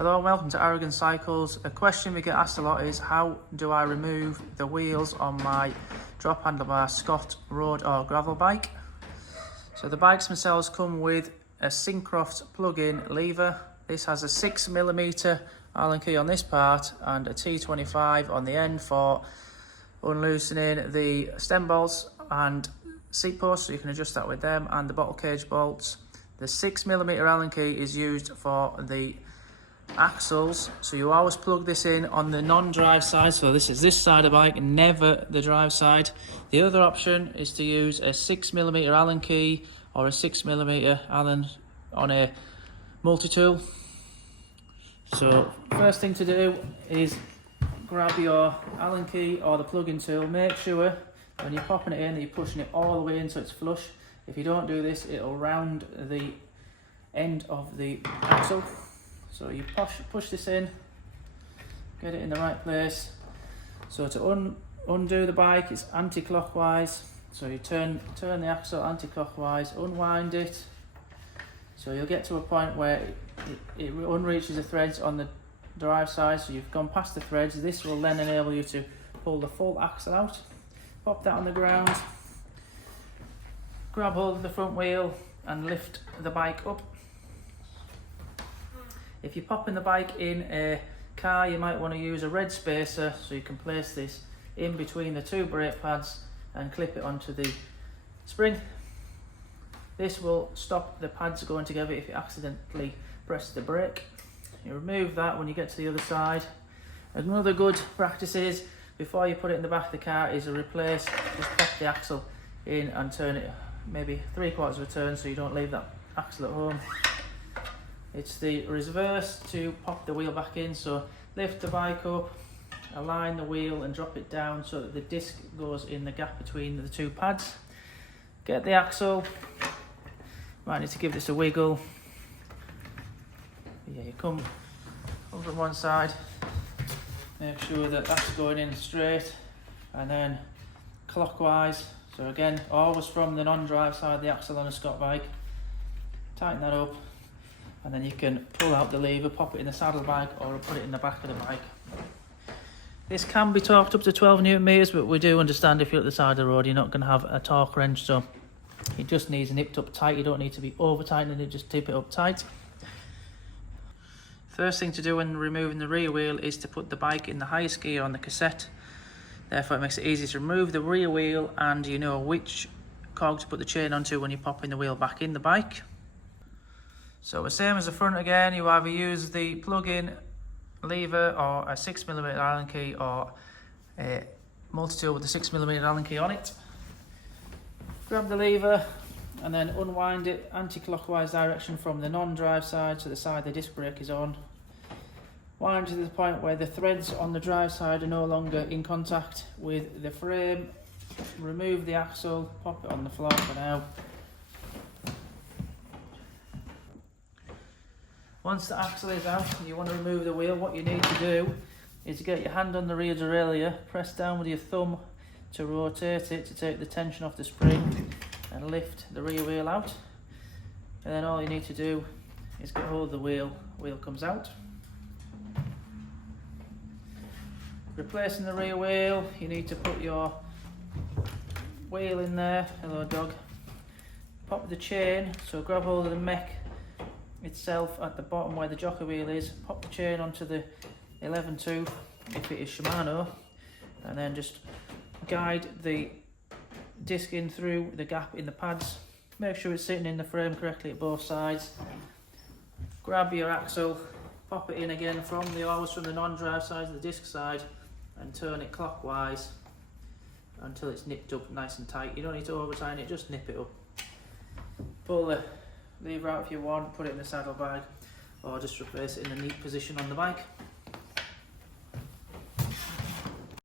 Hello and welcome to Aragon Cycles. A question we get asked a lot is how do I remove the wheels on my drop handlebar Scott road or gravel bike? So the bikes themselves come with a Syncroft plug-in lever. This has a 6mm Allen key on this part and a T25 on the end for unloosening the stem bolts and seat posts, so you can adjust that with them, and the bottle cage bolts. The 6mm Allen key is used for the axles, so you always plug this in on the non-drive side, so this is this side of the bike, never the drive side. The other option is to use a 6mm Allen key or a 6mm Allen on a multi-tool. So first thing to do is grab your Allen key or the plug-in tool. Make sure when you're popping it in that you're pushing it all the way in so it's flush. If you don't do this, it'll round the end of the axle. So you push this in, get it in the right place. So to undo the bike, it's anti-clockwise. So you turn the axle anti-clockwise, unwind it. So you'll get to a point where it unreaches the threads on the drive side. So you've gone past the threads. This will then enable you to pull the full axle out. Pop that on the ground. Grab hold of the front wheel and lift the bike up. If you're popping the bike in a car, you might want to use a red spacer, so you can place this in between the two brake pads and clip it onto the spring. This will stop the pads going together if you accidentally press the brake. You remove that when you get to the other side. Another good practice is, before you put it in the back of the car, is to replace, just pop the axle in and turn it maybe 3/4 of a turn so you don't leave that axle at home. It's the reverse to pop the wheel back in, so lift the bike up, align the wheel and drop it down so that the disc goes in the gap between the two pads. Get the axle, might need to give this a wiggle. Yeah, you come from one side, make sure that that's going in straight and then clockwise. So again, always from the non-drive side of the axle on a Scott bike. Tighten that up. And then you can pull out the lever, pop it in the saddle bag or put it in the back of the bike. This can be torqued up to 12 Newton meters, but we do understand if you're at the side of the road, you're not going to have a torque wrench, so it just needs nipped up tight. You don't need to be over tightening it, just tip it up tight. First thing to do when removing the rear wheel is to put the bike in the highest gear on the cassette. Therefore it makes it easy to remove the rear wheel and you know which cog to put the chain onto when you're popping the wheel back in the bike. So the same as the front again, you either use the plug-in lever or a 6mm Allen key or a multi-tool with a 6mm Allen key on it. Grab the lever and then unwind it anti-clockwise direction from the non-drive side to the side the disc brake is on. Wind to the point where the threads on the drive side are no longer in contact with the frame. Remove the axle, pop it on the floor for now. Once the axle is out and you want to remove the wheel, what you need to do is to get your hand on the rear derailleur, press down with your thumb to rotate it to take the tension off the spring and lift the rear wheel out. And then all you need to do is get hold of the wheel comes out. Replacing the rear wheel, you need to put your wheel in there, hello dog. Pop the chain, so grab hold of the mech itself at the bottom where the jockey wheel is, pop the chain onto the 11-2 if it is Shimano, and then just guide the disc in through the gap in the pads. Make sure it's sitting in the frame correctly at both sides. Grab your axle, pop it in again always from the non-drive side to the disc side and turn it clockwise until it's nipped up nice and tight. You don't need to over tighten it, just nip it up. Pull the lever out if you want, put it in the saddle bag or just replace it in a neat position on the bike.